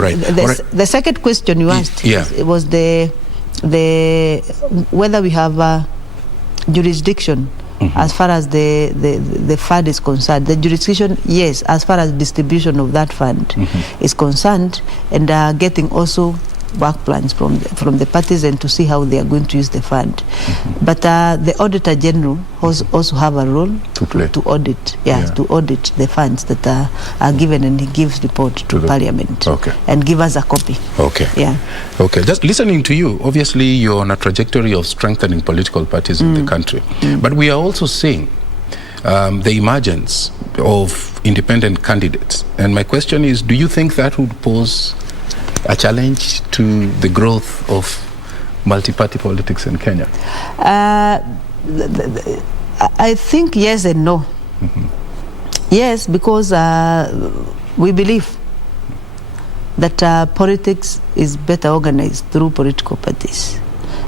right. The second question you asked was whether we have jurisdiction as far as the fund is concerned. The jurisdiction, yes, as far as distribution of that fund is concerned, and getting also work plans from the parties and to see how they are going to use the fund. But the Auditor General also have a role to audit, to audit the funds that are given, and he gives report to Parliament and give us a copy. Just listening to you, obviously you're on a trajectory of strengthening political parties in the country. But we are also seeing the emergence of independent candidates. And my question is, do you think that would pose a challenge to the growth of multi-party politics in Kenya? I think yes and no. Yes, because we believe that politics is better organized through political parties.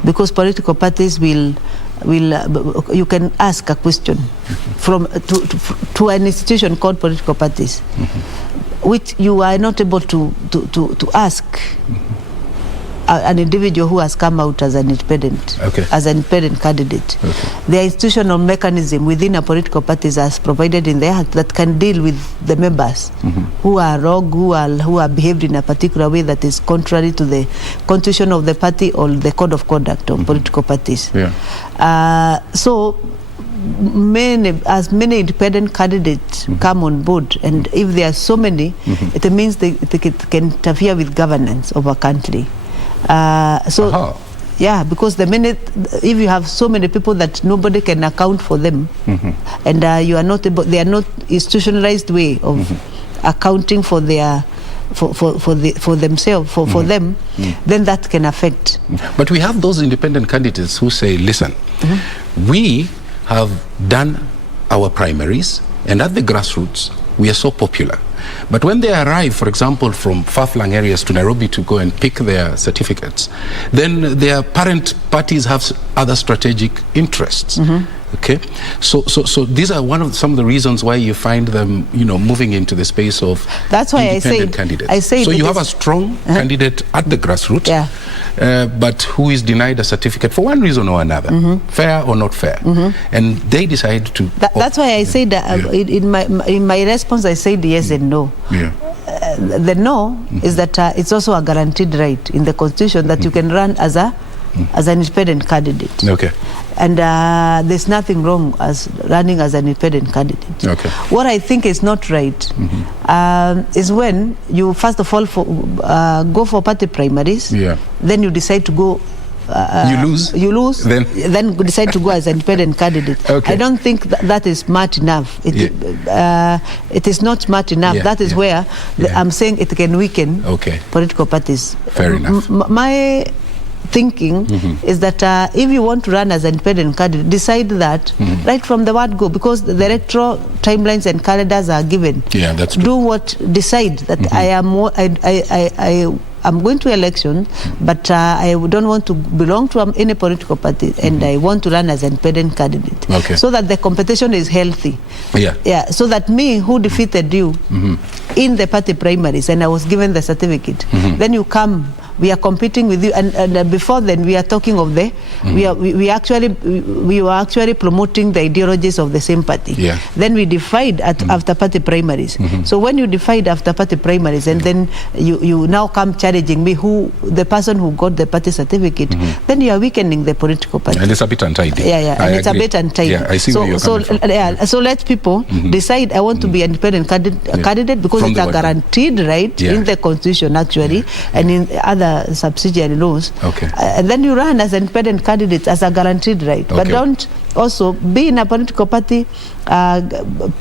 Because political parties will you can ask a question to an institution called political parties, which you are not able to ask an individual who has come out as an independent, as an independent candidate. The institutional mechanism within a political parties as provided in the Act that can deal with the members who are rogue, who are behaved in a particular way that is contrary to the constitution of the party or the code of conduct of political parties. So as many independent candidates come on board, and if there are so many, it means they can interfere with governance of a country. Because the minute if you have so many people that nobody can account for them, and you are not able, they are not institutionalized way of accounting for their for themselves, for them, then that can affect. But we have those independent candidates who say, listen, we have done our primaries, and at the grassroots we are so popular. But when they arrive, for example, from far-flung areas to Nairobi to go and pick their certificates, then their parent parties have other strategic interests. So these are some of the reasons why you find them, moving into the space of independent candidates. So you have a strong candidate at the grassroots, but who is denied a certificate for one reason or another, fair or not fair, and they decide to. That's why I said in my response I said yes and no. The no is that it's also a guaranteed right in the Constitution that you can run as an independent candidate. And there's nothing wrong as running as an independent candidate. What I think is not right is when you first of all go for party primaries, then you decide to go. You lose, then decide to go as an independent candidate. I don't think that is smart enough. It is not smart enough. That is where I'm saying it can weaken political parties. Fair enough. My thinking is that if you want to run as an independent candidate, decide that right from the word go, because the electoral timelines and calendars are given. That's true. Do what, decide that I'm going to election, but I don't want to belong to any political party, and I want to run as an independent candidate, so that the competition is healthy. So that me who defeated you in the party primaries, and I was given the certificate, then you come we are competing with you, and before then we are talking of the we were actually promoting the ideologies of the same party. Then we divide after party primaries. So when you divide after party primaries, and then you now come challenging me, the person who got the party certificate, then you are weakening the political party. And it's a bit untidy. And it's a bit untidy. I see where you're coming from. So let people decide, I want to be an independent candidate, because it's a guaranteed right in the constitution actually, and in other subsidiary laws. And then you run as an independent candidate as a guaranteed right. But don't also be in a political party,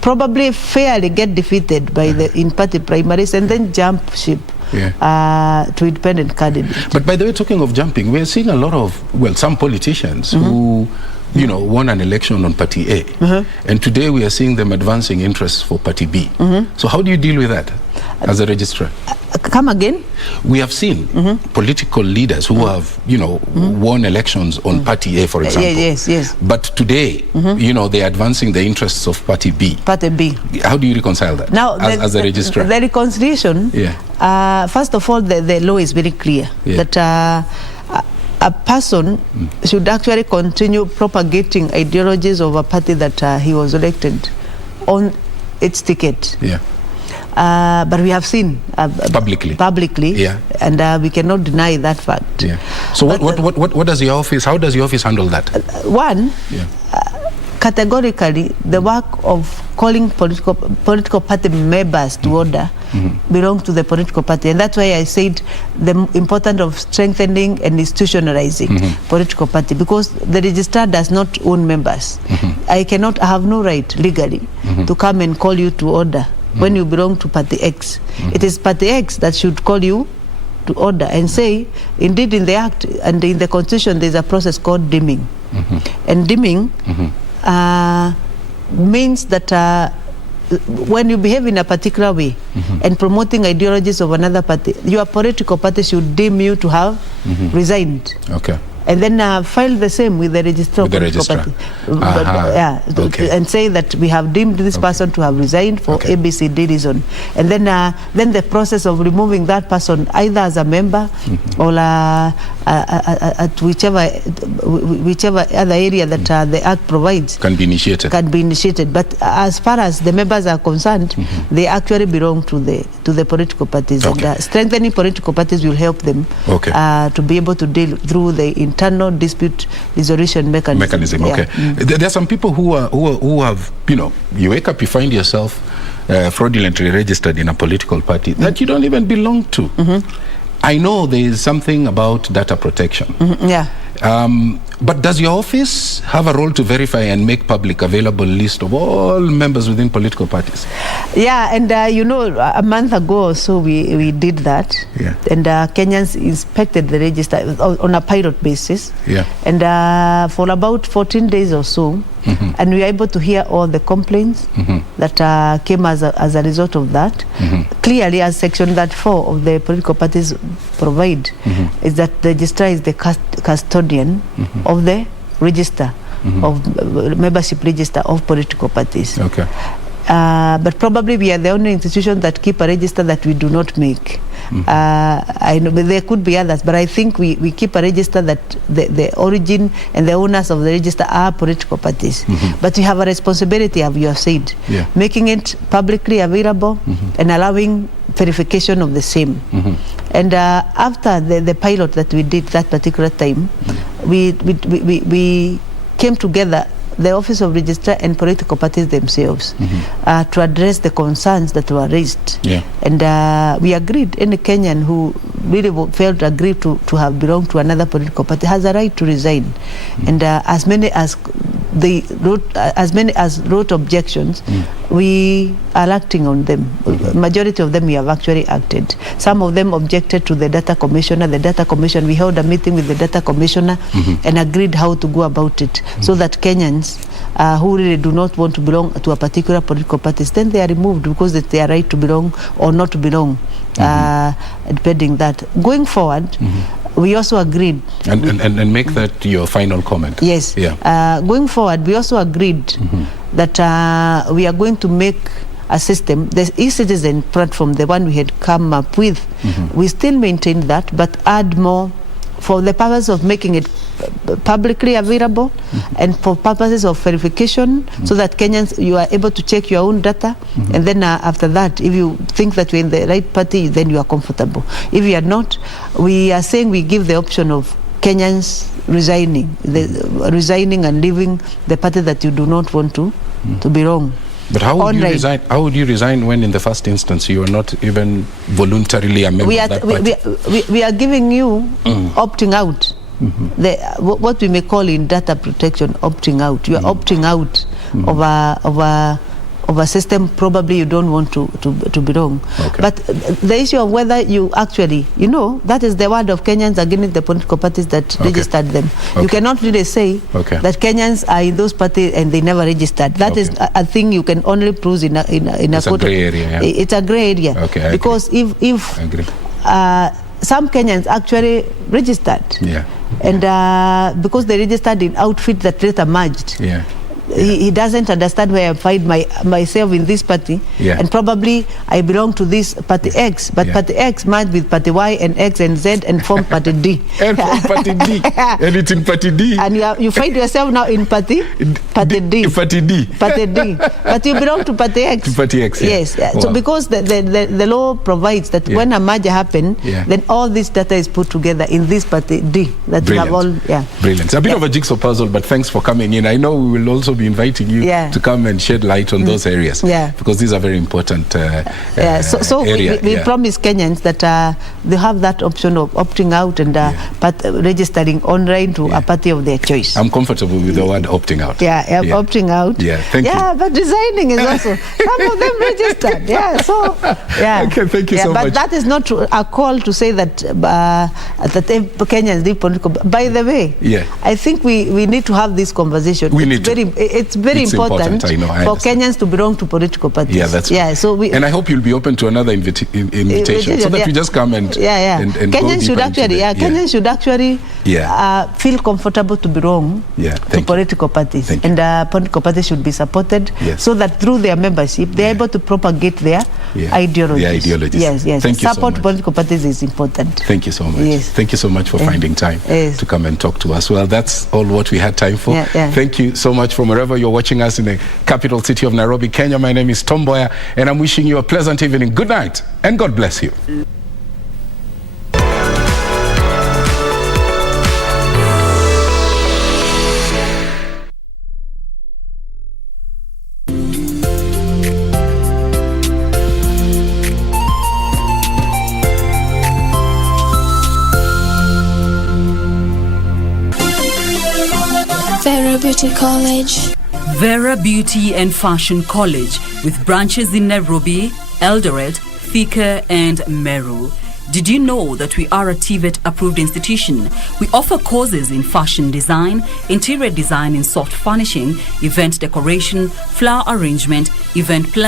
probably fairly get defeated by the in party primaries, and then jump ship to independent candidates. But by the way, talking of jumping, we are seeing a lot of, some politicians who won an election on Party A. And today we are seeing them advancing interests for Party B. So how do you deal with that as a registrar? Come again? We have seen political leaders who have, won elections on Party A, for example. Yes. But today, they're advancing the interests of Party B. Party B. How do you reconcile that now, as a registrar? The reconciliation, first of all, the law is very clear that a person should actually continue propagating ideologies of a party that he was elected on its ticket. But we have seen publicly, and we cannot deny that fact. So what does your office? How does your office handle that? One, categorically, the work of calling political party members to order belongs to the political party, and that's why I said the importance of strengthening and institutionalizing political party, because the registrar does not own members. I have no right legally to come and call you to order when you belong to Party X. It is Party X that should call you to order and say, indeed, in the Act and in the Constitution, there's a process called deeming. And deeming means that when you behave in a particular way and promoting ideologies of another party, your political party should deem you to have resigned. And then file the same with the registrar of political party. And say that we have deemed this person to have resigned for ABCD reason. And then the process of removing that person either as a member or at whichever other area that the Act provides can be initiated. But as far as the members are concerned, they actually belong to the political parties. And strengthening political parties will help them to be able to deal through the internal dispute resolution mechanism. There are some people who have, you wake up, you find yourself fraudulently registered in a political party that you don't even belong to. I know there is something about data protection. But does your office have a role to verify and make public available list of all members within political parties? And a month ago or so we did that. And Kenyans inspected the register on a pilot basis. And for about 14 days or so, and we were able to hear all the complaints that came as a result of that. Clearly, as Section 4 of the political parties provide, is that the registrar is the custodian of the register of membership register of political parties. But probably we are the only institution that keep a register that we do not make. I know there could be others, but I think we keep a register that the origin and the owners of the register are political parties. But we have a responsibility, as you have said, making it publicly available and allowing verification of the same. And after the pilot that we did that particular time, we came together, the Office of Registrar and political parties themselves, to address the concerns that were raised. And we agreed, any Kenyan who really felt aggrieved to have belonged to another political party has a right to resign. And as many as wrote objections, we are acting on them. Majority of them we have actually acted. Some of them objected to the data commissioner. The data commission, we held a meeting with the data commissioner and agreed how to go about it, so that Kenyans who really do not want to belong to a particular political party, then they are removed because it's their right to belong or not to belong, depending that. Going forward, we also agreed. And make that your final comment. Yes. Going forward, we also agreed that we are going to make a system, the e-citizen platform, the one we had come up with, we still maintain that, but add more for the purpose of making it publicly available and for purposes of verification, so that Kenyans, you are able to check your own data, and then after that, if you think that you're in the right party, then you are comfortable. If you are not, we are saying we give the option of Kenyans resigning and leaving the party that you do not want to belong. But how would you resign? How would you resign when, in the first instance, you are not even voluntarily a member of that party? We are giving you opting out. What we may call in data protection opting out. You are opting out of a system probably you don't want to belong. But the issue of whether you actually, that is the word of Kenyans against the political parties that registered them. You cannot really say that Kenyans are in those parties and they never registered. That is a thing you can only prove in a court. Gray area, It's a gray area. Because if some Kenyans actually registered, and because they registered in outfit that later merged. He doesn't understand where I find myself in this party, and probably I belong to this party X, but party X merged with party Y and X and Z and form party D. And from party D, and it's in party D. And you find yourself now in party D. Party D. But you belong to party X. To party X, yes. Wow. So because the law provides that when a merger happens, then all this data is put together in this party D. That we have all, Brilliant. It's a bit of a jigsaw puzzle, but thanks for coming in. I know we will also be inviting you to come and shed light on those areas, because these are very important so we promise Kenyans that they have that option of opting out and registering online to a party of their choice. I'm comfortable with the word opting out. Opting out. Thank you. But resigning is also some of them registered. Okay, thank you so much. But that is not a call to say that Kenyans need political. By the way, I think we need to have this conversation. It's very important I know, for Kenyans to belong to political parties. That's right. So and I hope you'll be open to another invitation, so that we just come and Kenyans should actually Kenyans should actually feel comfortable to belong to political parties, and political parties should be supported so that through their membership they're able to propagate their ideologies. Yes. Thank you Support so much. political parties is important. Thank you so much. Thank you so much for finding time to come and talk to us. Well, that's all what we had time for. Thank you so much from wherever you're watching us in the capital city of Nairobi, Kenya. My name is Mboya, and I'm wishing you a pleasant evening. Good night, and God bless you. Vera Beauty College. Vera Beauty and Fashion College, with branches in Nairobi, Eldoret, Thika and Meru. Did you know that we are a TVET approved institution? We offer courses in fashion design, interior design and soft furnishing, event decoration, flower arrangement, event planning.